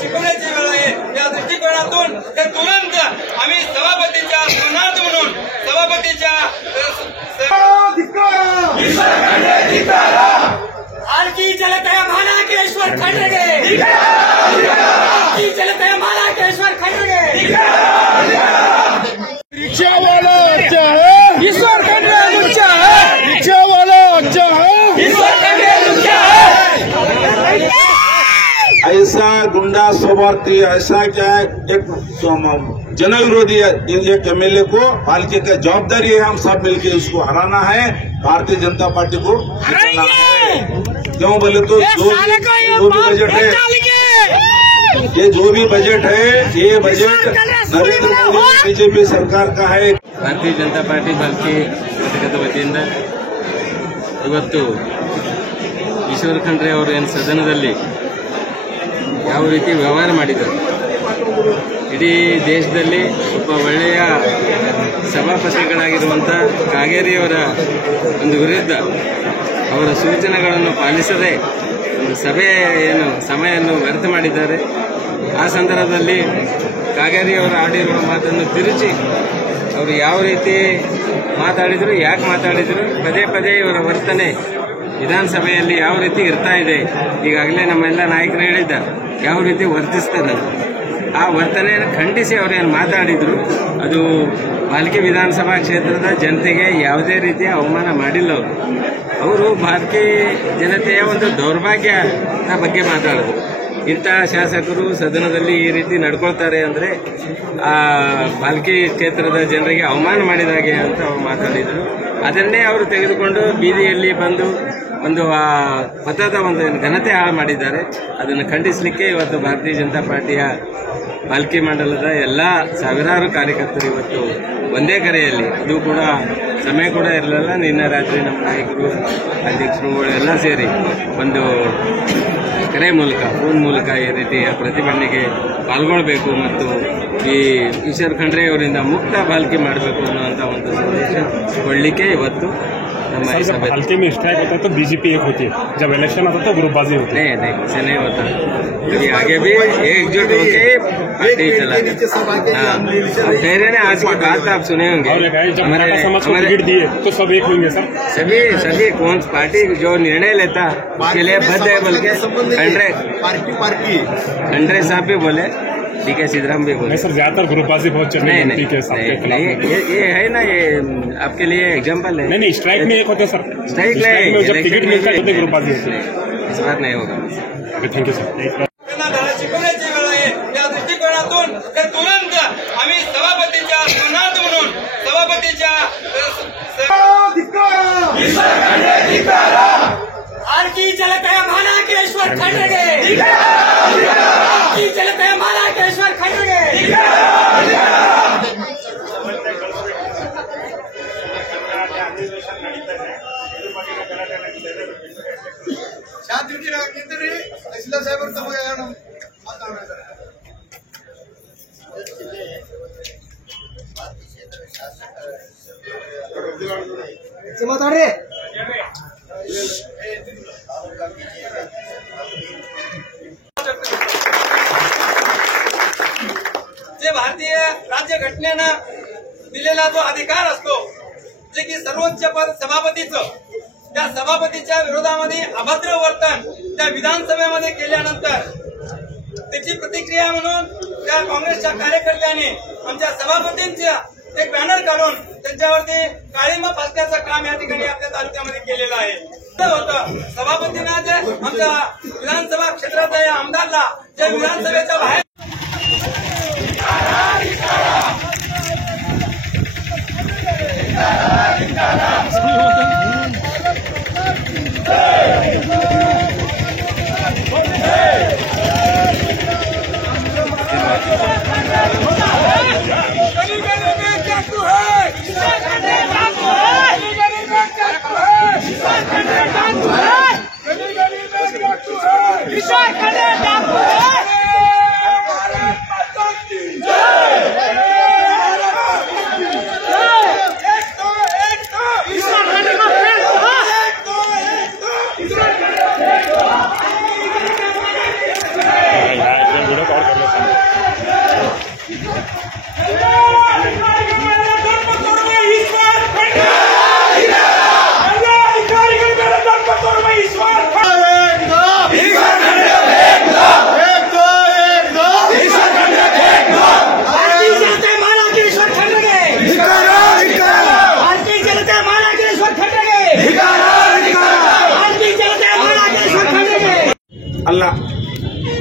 शिकवण्याची वेळ आहे। या दृष्टिकोनातून ते तुरंत आम्ही सभापतीच्या स्मरणार्थ म्हणून सभापतीच्या की जलतया माना के ईश्वर खंडगे की जलतया माना के ईश्वर खंडगे रिक्शा वाला अच्छा है, ईश्वर खंडगे लुच्चा है, रिक्शा वाला अच्छा है, ईश्वर खंडगे लुच्चा है। ऐसा गुंडा स्वभाव ऐसा क्या एक जनविरोधी एक एमएलए को पालिका का जवाबदारी है। हम सब मिलकर उसको हराना है, भारतीय जनता पार्टी को जिताना है। क्यों बोले तो जो भी बजट है, ये जो भी बजट है, ये बजट नरेंद्र मोदी बीजेपी सरकार का है। भारतीय जनता पार्टी बाल्की ಘಟಕದ ವತಿಯಿಂದ ಇವತ್ತು ಈಶ್ವರ ಖಂಡ್ರೆ ಅವರು ಏನು ಸದನದಲ್ಲಿ ಯಾವ ರೀತಿ ವ್ಯವಹಾರ ಮಾಡಿದರು, ಇಡೀ ದೇಶದಲ್ಲಿ ಒಬ್ಬ ಒಳ್ಳೆಯ ಸಭಾಪತಿಗಳಾಗಿರುವಂಥ ಕಾಗೇರಿಯವರ ಒಂದು ವಿರುದ್ಧ ಅವರ ಸೂಚನೆಗಳನ್ನು ಪಾಲಿಸದೆ ಒಂದು ಸಭೆ ಸಮಯವನ್ನು ವ್ಯರ್ಥ ಮಾಡಿದ್ದಾರೆ। ಆ ಸಂದರ್ಭದಲ್ಲಿ ಕಾಗೇರಿಯವರು ಆಡಿರುವ ಮಾತನ್ನು ತಿರುಚಿ ಅವರು ಯಾವ ರೀತಿ ಮಾತಾಡಿದರು, ಯಾಕೆ ಮಾತಾಡಿದರು, ಪದೇ ಪದೇ ಇವರ ವರ್ತನೆ ವಿಧಾನಸಭೆಯಲ್ಲಿ ಯಾವ ರೀತಿ ಇರ್ತಾ ಇದೆ, ಈಗಾಗಲೇ ನಮ್ಮೆಲ್ಲ ನಾಯಕರು ಹೇಳಿದ್ದಾರೆ ಯಾವ ರೀತಿ ವರ್ತಿಸ್ತಾರೆ, ಆ ವರ್ತನೆಯನ್ನು ಖಂಡಿಸಿ ಅವರೇನು ಮಾತಾಡಿದರು ಅದು ಬಾಲ್ಕಿ ವಿಧಾನಸಭಾ ಕ್ಷೇತ್ರದ ಜನತೆಗೆ ಯಾವುದೇ ರೀತಿಯ ಅವಮಾನ ಮಾಡಿಲ್ಲ। ಅವರು ಬಾಲ್ಕಿ ಜನತೆಯ ಒಂದು ದೌರ್ಭಾಗ್ಯದ ಬಗ್ಗೆ ಮಾತಾಡಿದ್ರು। ಇಂಥ ಶಾಸಕರು ಸದನದಲ್ಲಿ ಈ ರೀತಿ ನಡ್ಕೊಳ್ತಾರೆ ಅಂದರೆ ಆ ಬಾಲ್ಕಿ ಕ್ಷೇತ್ರದ ಜನರಿಗೆ ಅವಮಾನ ಮಾಡಿದಾಗೆ ಅಂತ ಅವರು ಮಾತಾಡಿದರು। ಅದನ್ನೇ ಅವರು ತೆಗೆದುಕೊಂಡು ಬೀದಿಯಲ್ಲಿ ಬಂದು ಒಂದು ಆ ಪಥದ ಒಂದು ಘನತೆ ಹಾಳು ಮಾಡಿದ್ದಾರೆ। ಅದನ್ನು ಖಂಡಿಸಲಿಕ್ಕೆ ಇವತ್ತು ಭಾರತೀಯ ಜನತಾ ಪಾರ್ಟಿಯ ಬಾಲ್ಕಿ ಮಂಡಲದ ಎಲ್ಲ ಸಾವಿರಾರು ಕಾರ್ಯಕರ್ತರು ಇವತ್ತು ಒಂದೇ ಕರೆಯಲ್ಲಿ, ಅದು ಕೂಡ ಸಮಯ ಕೂಡ ಇರಲಿಲ್ಲ, ನಿನ್ನೆ ರಾತ್ರಿ ನಮ್ಮ ನಾಯಕರು ಅಧ್ಯಕ್ಷರುಗಳು ಎಲ್ಲ ಸೇರಿ ಒಂದು ಕರೆ ಮೂಲಕ ಫೋನ್ ಮೂಲಕ ಈ ರೀತಿಯ ಪ್ರತಿಭಟನೆಗೆ ಪಾಲ್ಗೊಳ್ಳಬೇಕು ಮತ್ತು ಈ ಈಶ್ವರ ಖಂಡ್ರೆ ಅವರಿಂದ ಮುಕ್ತ ಬಾಲ್ಕಿ ಮಾಡಬೇಕು ಅನ್ನುವಂಥ ಒಂದು ಸಂದೇಶ ಕೊಡಲಿಕ್ಕೆ ಇವತ್ತು ನಮ್ಮ हल्के में स्ट्राइक होता है तो बीजेपी एक होती है, जब इलेक्शन होता है तो ग्रुपबाजी होती है। नहीं ऐसे नहीं होता, अभी आगे भी एकजुट होके पार्टी चला। हाँ, कह रहे ना आज की बात आप सुने होंगे, जब मराठा समाज को टिकट दिए तो सब एक होंगे सर। सभी कौन पार्टी जो निर्णय लेता उसके लिए बद्ध है, बल्कि खंड्रे साहब भी बोले, ठीक है, सीधराम भी बोले। सर ज्यादातर ग्रुपबाजी बहुत चल रही है नहीं, ये है ना, ये आपके लिए एग्जाम्पल है। नहीं स्ट्राइक में एक होते सर, स्ट्राइक में जब टिकट मिलता है तो ग्रुपबाजी होती है। इस बार नहीं होगा। Thank you sir. शिकवण्याची वेळ आहे। या दृष्टिकोनातून ते तुरंत आम्ही सभापतीच्या स्मरणार्थ म्हणून सभापतीच्या की जलतया माना के ईश्वर खंडगे की जलतया माना के ईश्वर खंडगे ಶಾಂತಿ ನಿಂತಿರಿ ತಹಸೀಲ್ದಾರ್ ಸಾಹೇಬರು ತಮಗೆ ಮಾತಾಡ್ರಿ। जे भारतीय राज्यघटनेनं दिलेला जो अधिकार असतो, जे की सर्वोच्च पद सभापतीचं, त्या सभापतीच्या विरोधामध्ये अभद्र वर्तन त्या विधानसभेमध्ये केल्यानंतर त्याची प्रतिक्रिया म्हणून त्या काँग्रेसच्या कार्यकर्त्यांनी आमच्या सभापतींचा एक बॅनर काढून त्यांच्यावरती काळिंबा फासण्याचं काम या ठिकाणी आपल्या तालुक्यामध्ये केलेलं आहे। होतं सभापतींना जे आमच्या विधानसभा क्षेत्रातल्या या आमदारला जे विधानसभेच्या बाहेर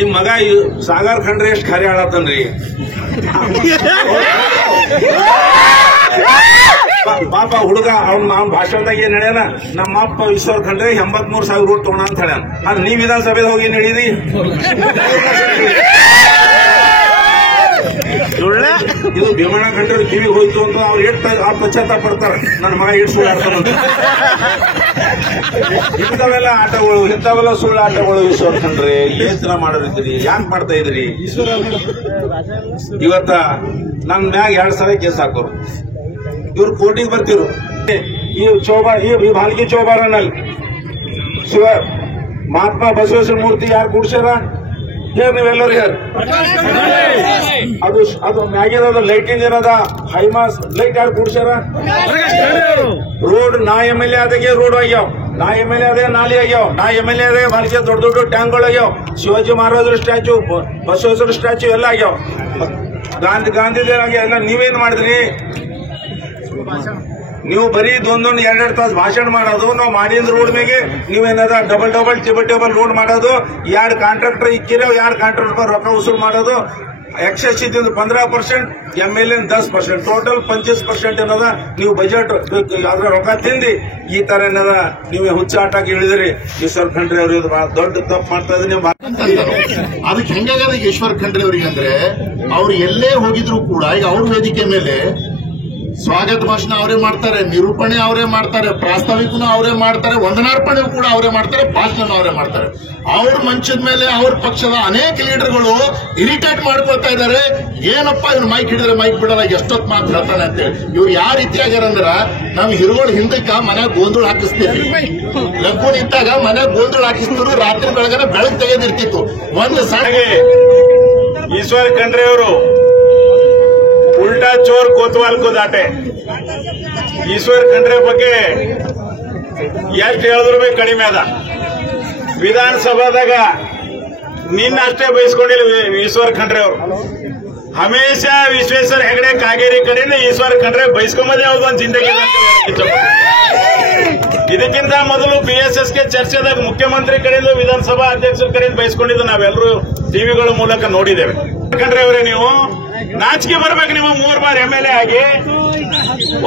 ನಿಮ್ ಮಗ ಸಾಗರ್ ಖಂಡ್ರೆ ಎಷ್ಟು ಖರೆ ಆಳತ್ತನ್ರಿ. ಪಾಪ ಹುಡುಗ ಅವ್ನ ಭಾಷಣದಾಗ ಏನ್ ಹೇಳ್ಯಾನ, ನಮ್ಮ ಅಪ್ಪ ಈಶ್ವರ್ ಖಂಡ್ರೆ 83,000 ರೂಪಾಯಿ ತಗೋಣ ಅಂತ ಹೇಳ್ಯಾನ. ಆದ್ರೆ ನೀವ್ ವಿಧಾನಸಭೆಗೆ ಹೋಗಿ ಏನ್ ಹೇಳಿದಿ? ಇದು ಭೀಮಣ್ಣ ಖಂಡ್ರೆ ಕಿವಿಗೆ ಹೋಯ್ತು ಅಂತ ಅವ್ರು ಪಶ್ಚಾತ್ತಾಪ ಪಡ್ತಾರ, ನನ್ನ ಮಗ ಇಟ್ಟು ಸುಳ್ಳು ಆಡ್ತಾನಂತ. ಇಂಥವೆಲ್ಲ ಆಟಗಳು, ಇಂಥವೆಲ್ಲ ಸುಳ್ಳು ಆಟಗಳು. ಈಶ್ವರ್ ಖಂಡ್ರೆ ಏನ್ ತರ ಮಾಡೋದಿದ್ರಿ, ಯಾಕೆ ಮಾಡ್ತಾ ಇದ್ರಿ? ಇವತ್ತ ನನ್ ಮ್ಯಾಗ 2 ಸಲ ಕೇಸ್ ಹಾಕೋರು. ಇವ್ರು ಕೋರ್ಟಿಗೆ ಬರ್ತಿರು. ಈ ಭಾಲ್ಕಿ ಚೌಬಾರನಲ್ಲಿ ಶಿವ ಮಹಾತ್ಮ ಬಸವೇಶ್ವರ ಮೂರ್ತಿ ಯಾರು ಕೂಡ್ಸ್ಯಾರ ಹೇರ್ ನೀವೆಲ್ಲರೂ ಹೇರ್. ಅದು ಮ್ಯಾಗಿನ ಲೈಟಿಂಗ್ ಏನದ ಹೈಮಾಸ್ ಲೈಟ್ ಯಾರು ಕೂಡ್ಸ್ಯಾರ? ರೋಡ್ ನಾ MLA ಆದಾಗೆ ರೋಡ್ ಆಗ್ಯಾವ, ನಾ MLA ಆದಾಗ ನಾಲಿ ಆಗ್ಯಾವ, ನಾ MLA ಆದಾಗ ಭಾಲ್ಕಿ ದೊಡ್ಡ ದೊಡ್ಡ ಟ್ಯಾಂಕ್ಗಳು ಆಗ್ಯಾವ, ಶಿವಾಜಿ ಮಹಾರಾಜರ ಸ್ಟ್ಯಾಚ್ಯೂ, ಬಸವೇಶ್ವರ ಸ್ಟ್ಯಾಚ್ಯೂ ಎಲ್ಲ ಆಗ್ಯಾವ, ಗಾಂಧಿದೇವ್ ಆಗ್ಯಾವ. ಎಲ್ಲ ನೀವೇನ್ ಮಾಡಿದ್ರಿ? ನೀವು ಬರೀ ಒಂದೊಂದು 2 ತಾಸು ಭಾಷಣ ಮಾಡೋದು, ನಾವು ಮಾಡಿದ ರೋಡ್ ಮೇಲೆ ನೀವೇನದ ಡಬಲ್ ಟೇಬಲ್ ರೋಡ್ ಮಾಡೋದು, 2 ಕಾಂಟ್ರಾಕ್ಟರ್ ಇಕ್ಕಿರ 2 ಕಾಂಟ್ರಾಕ್ಟರ್ ರೊಕ್ಕ ವಸೂಲು ಮಾಡೋದು, ಎಕ್ಸೆಸ್ ಇದ್ದಿದ್ದು 15%, MLA 10%, ಟೋಟಲ್ 25% ಏನದ ನೀವು ಬಜೆಟ್ ಅದ್ರ ರೊಕ್ಕ ತಿಂದಿ ಈ ತರ ಏನದ ನೀವು ಹುಚ್ಚಾಟಕ್ಕೆ ಇಳಿದ್ರಿ. ಈಶ್ವರ್ ಖಂಡ್ರೆ ಅವರು ಇದು ದೊಡ್ಡ ತಪ್ಪು ಮಾಡ್ತಾ ಇದ್ರಿ ನೀವು. ಅದಕ್ಕೆ ಹೆಂಗಾಗದ ಈಶ್ವರ್ ಖಂಡ್ರೆ ಅವರಿಗೆ ಅಂದ್ರೆ, ಅವ್ರು ಎಲ್ಲೇ ಹೋಗಿದ್ರು ಕೂಡ ಈಗ ಅವ್ರ ವೇದಿಕೆ ಮೇಲೆ ಸ್ವಾಗತ ಭಾಷಣ ಅವರೇ ಮಾಡ್ತಾರೆ, ನಿರೂಪಣೆ ಅವರೇ ಮಾಡ್ತಾರೆ, ಪ್ರಾಸ್ತಾವಿಕನೂ ಅವರೇ ಮಾಡ್ತಾರೆ, ವಂದನಾರ್ಪಣೆ ಕೂಡ ಅವರೇ ಮಾಡ್ತಾರೆ, ಭಾಷಣ ಅವರೇ ಮಾಡ್ತಾರೆ. ಅವ್ರ ಮಂಚದ ಮೇಲೆ ಅವ್ರ ಪಕ್ಷದ ಅನೇಕ ಲೀಡರ್ಗಳು ಇರಿಟೇಟ್ ಮಾಡ್ಕೊಳ್ತಾ ಇದ್ದಾರೆ. ಏನಪ್ಪ ಇವ್ರು ಮೈಕ್ ಹಿಡಿದ್ರೆ ಮೈಕ್ ಬಿಡಲ್ಲ, ಎಷ್ಟೊತ್ತು ಮಾತು ಹೇಳ್ತಾನೆ ಅಂತೇಳಿ. ಇವ್ರು ಯಾವ ರೀತಿ ಆಗ್ಯಾರಂದ್ರ, ನಾವು ಹಿರುಗಳು ಹಿಂದಕ್ಕ ಮನ್ಯಾಗ ಗೋಂಧುಳ ಹಾಕಿಸ್ತೀವಿ, ಲಗ್ಗುಣ ಇದ್ದಾಗ ಮನ್ಯಾಗ ಗೋಂಧುಳ ಹಾಕಿಸ್ತಿದ್ರು, ರಾತ್ರಿ ಬೆಳಗನ ಬೆಳಕು ತೆಗೆದಿರ್ತಿತ್ತು. ಒಂದು ಸಣ್ಣ ಈಶ್ವರ್ ಖಂಡ್ರೆ ಅವರು ಉಲ್ಟಾ ಚೋರ್ ಕೋತ್ವಾಲ್ ಕೋ ದಾಟೆ. ಈಶ್ವರ್ ಖಂಡ್ರೆ ಬಗ್ಗೆ ಎಷ್ಟು ಹೇಳಿದ್ರು ಕಡಿಮೆ ಅದ. ವಿಧಾನಸಭಾದಾಗ ನಿನ್ನಷ್ಟೇ ಬಯಸ್ಕೊಂಡಿಲ್ಲ ಈಶ್ವರ್ ಖಂಡ್ರೆ ಅವರು. ಹಮೇಶ ವಿಶ್ವೇಶ್ವರ ಹೆಗಡೆ ಕಾಗೇರಿ ಕಡೆಯಿಂದ ಈಶ್ವರ್ ಖಂಡ್ರೆ ಬಯಸ್ಕೊಂಬದೇ ಅವ್ರದ್ದು ಒಂದು ಜಿಂದಗಿ. ಇದಕ್ಕಿಂತ ಮೊದಲು BSSಗೆ ಚರ್ಚೆದಾಗ ಮುಖ್ಯಮಂತ್ರಿ ಕಡೆಯಿಂದ ವಿಧಾನಸಭಾ ಅಧ್ಯಕ್ಷರ ಕಡೆಯಿಂದ ಬಯಸ್ಕೊಂಡಿದ್ದು ನಾವೆಲ್ಲರೂ ಟಿವಿಗಳ ಮೂಲಕ ನೋಡಿದ್ದೇವೆ. ಖಂಡ್ರೆ ಅವರೇ, ನೀವು ನಾಚಿಕೆ ಬರ್ಬೇಕು. ನೀವು 3 ಬಾರಿ MLA ಆಗಿ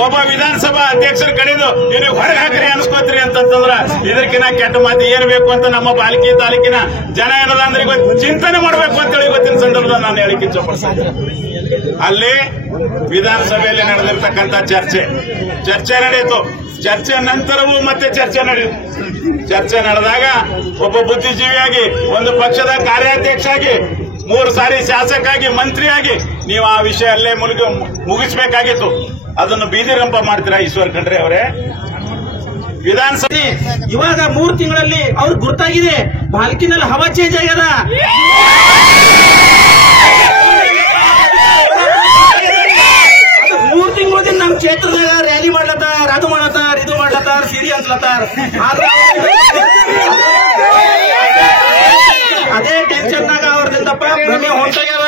ಒಬ್ಬ ವಿಧಾನಸಭಾ ಅಧ್ಯಕ್ಷರ ಕಡೆದು ನೀವು ಹೊರಗೆ ಹಾಕ್ರಿ ಅನ್ಸ್ಕೋತೀರಿ ಅಂತಂದ್ರ ಇದಕ್ಕಿನ್ನ ಕೆಟ್ಟ ಮಾತು ಏನ್ ಬೇಕು ಅಂತ ನಮ್ಮ ಪಾಲಿಕೆ ತಾಲೂಕಿನ ಜನ ಏನದ ಅಂದ್ರೆ ಇವತ್ತು ಚಿಂತನೆ ಮಾಡಬೇಕು ಅಂತೇಳಿ ಇವತ್ತಿನ ಸಂದರ್ಭದಲ್ಲಿ ನಾನು ಹೇಳಿಕೆ ಇಚ್ಛಪಡ್ತೀನಿ. ಅಲ್ಲಿ ವಿಧಾನಸಭೆಯಲ್ಲಿ ನಡೆದಿರ್ತಕ್ಕಂಥ ಚರ್ಚೆ ನಡೆಯಿತು. ಚರ್ಚೆ ನಂತರವೂ ಮತ್ತೆ ಚರ್ಚೆ ನಡೆಯಿತು. ಚರ್ಚೆ ನಡೆದಾಗ ಒಬ್ಬ ಬುದ್ಧಿಜೀವಿಯಾಗಿ, ಒಂದು ಪಕ್ಷದ ಕಾರ್ಯಾಧ್ಯಕ್ಷ ಆಗಿ, 3 ಸಾರಿ ಶಾಸಕಾಗಿ, ಮಂತ್ರಿಯಾಗಿ ನೀವು ಆ ವಿಷಯ ಅಲ್ಲೇ ಮುಗಿಸಬೇಕಾಗಿತ್ತು. ಅದನ್ನು ಬೀದಿರಂಪ ಮಾಡ್ತೀರಾ ಈಶ್ವರ್ ಖಂಡ್ರೆ ಅವರೇ? ವಿಧಾನಸಭೆ ಇವಾಗ 3 ತಿಂಗಳಲ್ಲಿ ಅವ್ರಿಗೆ ಗುರ್ತಾಗಿದೆ, ಭಾಲ್ಕಿನಲ್ಲಿ ಹವಾ ಚೇಂಜ್ ಆಗ್ಯದ. 3 ತಿಂಗಳಿಂದ ನಮ್ಮ ಕ್ಷೇತ್ರದಾಗ ರ್ಯಾಲಿ ಮಾಡ್ಲತ್ತಾರ, ಅದು ಮಾಡ್ಲತ್ತಾರ, ಇದು ಮಾಡ್ಲತ್ತಾರ, ಸಿರಿ ಅನ್ಸ್ಲತ್ತಾರ. ಆದ್ರೆ ಅದೇ ಟೆನ್ಷನ್ನಾಗ ಅವ್ರದಿಂದಪ್ಪ ಭ್ರಮೆ ಹೊಂಟಾಗ್ಯಾವ.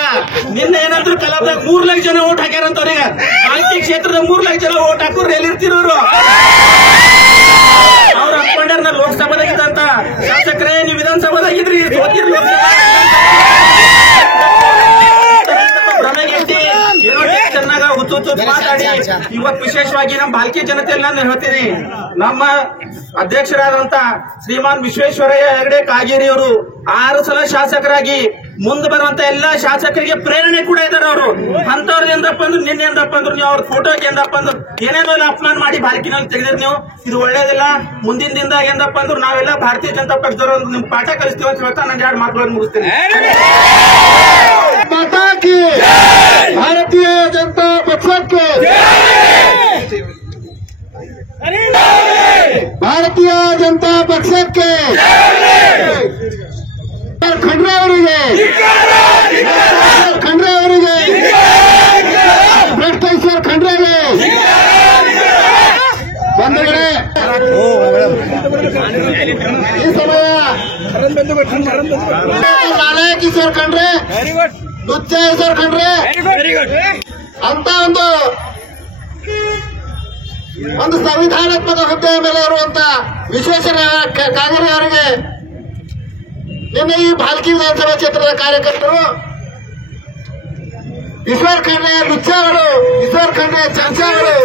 ನಿನ್ನೆ ಏನಂದ್ರು ಕಲಾಪದಾಗ 3 ಲಕ್ಷ ಜನ ಓಟ್ ಹಾಕ್ಯಾರಂತ ಅವ್ರಿಗೆ. ಭಾಲ್ಕಿ ಕ್ಷೇತ್ರದ 3 ಲಕ್ಷ ಜನ ಓಟ್ ಹಾಕೋರು ಎಲ್ಲಿರ್ತಿರೋರು? ಅವ್ರು ಅನ್ಕೊಂಡ್ಯಾರ ನಾ ಲೋಕಸಭಾದಾಗಿದ್ದಂತ ಶಾಸಕರೇ, ನೀವು ವಿಧಾನಸಭಾದಾಗಿದ್ರಿ, ಚೆನ್ನಾಗ ಹುಚ್ಚು ಮಾತಾಡಿ ಇವತ್ತು ವಿಶೇಷವಾಗಿ ನಮ್ಮ ಭಾಲ್ಕಿ ಜನತೆಯಲ್ಲ ನಾನು ಹೇಳ್ತೀನಿ. ನಮ್ಮ ಅಧ್ಯಕ್ಷರಾದಂತ ಶ್ರೀಮಾನ್ ವಿಶ್ವೇಶ್ವರಯ್ಯ ಹೆಗಡೆ ಕಾಗೇರಿ ಅವರು 6 ಸಲ ಶಾಸಕರಾಗಿ ಮುಂದೆ ಬರುವಂತ ಎಲ್ಲಾ ಶಾಸಕರಿಗೆ ಪ್ರೇರಣೆ ಕೂಡ ಇದ್ದಾರೆ. ಅವರು ಅಂತವ್ರು ಏನಪ್ಪ ಅಂದ್ರೆ, ನಿನ್ನೆ ಏನಪ್ಪ ಅಂದ್ರೆ ನೀವು ಅವ್ರ ಫೋಟೋಗೆ ಏನಪ್ಪ ಅಂದ್ರೆ ಏನೇನೋ ಅಪಮಾನ ಮಾಡಿ ಭಾಲ್ಕಿನಲ್ಲಿ ತೆಗೆದಿರಿ ನೀವು. ಇದು ಒಳ್ಳೇದಿಲ್ಲ. ಮುಂದಿನ ದಿನದಾಗ ಏನಪ್ಪ ಅಂದ್ರೆ ನಾವೆಲ್ಲ ಭಾರತೀಯ ಜನತಾ ಪಕ್ಷದವರು ನಿಮ್ ಪಾಠ ಕಲಿಸ್ತೀವಿ ಅಂತ ಹೇಳ್ತಾ ನಾನು 2 ಮಾತುಗಳನ್ನು ಮುಗಿಸ್ತೇನೆ. ಭಾರತೀಯ ಜನತಾ ಪಕ್ಷಕ್ಕೆ, ಭಾರತೀಯ ಜನತಾ ಪಕ್ಷಕ್ಕೆ, ಖಂಡ್ರೆ ಅವರಿಗೆ, ಖಂಡ್ರೆ ಅವರಿಗೆ, ಭ್ರಷ್ಟ ಈಶ್ವರ್ ಖಂಡ್ರೆಗೆ. ಬಂಧುಗಳೇ, ಈ ಸಮಯ ನಾಲಾಯಕ್ ಈಶ್ವರ್ ಖಂಡ್ರೆ, ನುಚ್ಚ ಈಶ್ವರ್ ಖಂಡ್ರೆ ಅಂತ ಒಂದು ಸಂವಿಧಾನಾತ್ಮಕ ಹುದ್ದೆಯ ಮೇಲೆ ಇರುವಂತ ವಿಶ್ವೇಶ್ವರ ಕಾಗೇರಿ ಅವರಿಗೆ ನಿನ್ನೆ ಈ ಭಾಲ್ಕಿ ವಿಧಾನಸಭಾ ಕ್ಷೇತ್ರದ ಕಾರ್ಯಕರ್ತರು ಈಶ್ವರ್ ಖಂಡ್ರೆ ಲುಚ್ಚಾಗಳು, ಈಶ್ವರ್ ಖಂಡ್ರೆ ಚರ್ಚಾಗಳು,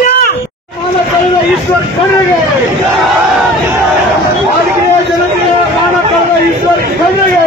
ಈಶ್ವರ್ ಖಂಡ್ರೆಗೆ ಭಾಲ್ಕಿಯ ಜನತೆಯ ಮಾನಕಲ್ಲ ಈಶ್ವರ್ ಖಂಡ್ರೆಗೆ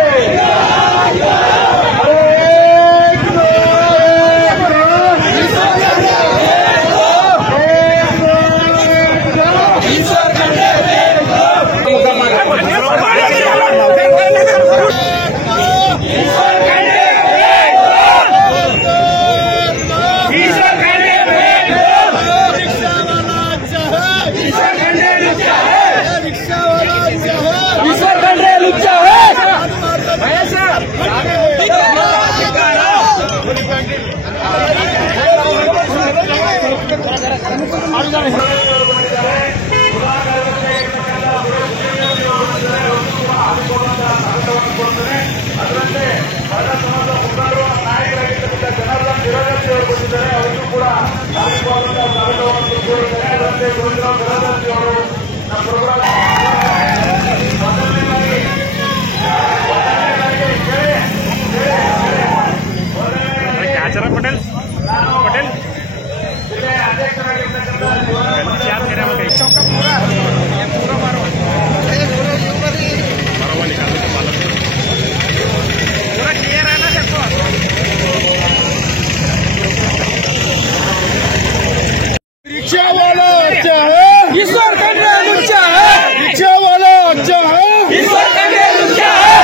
ಆಚಾರ ಪಟೇಲ್ ಪಟೇಲ್ रिक्शा वाला अच्छा है, ईश्वर खंड्रे लुच्चा है, रिक्शा वाला अच्छा है, ईश्वर खंड्रे लुच्चा है।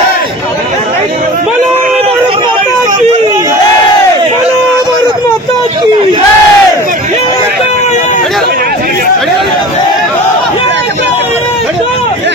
बोलो भारत माता की जय, बोलो भारत माता की जय। ये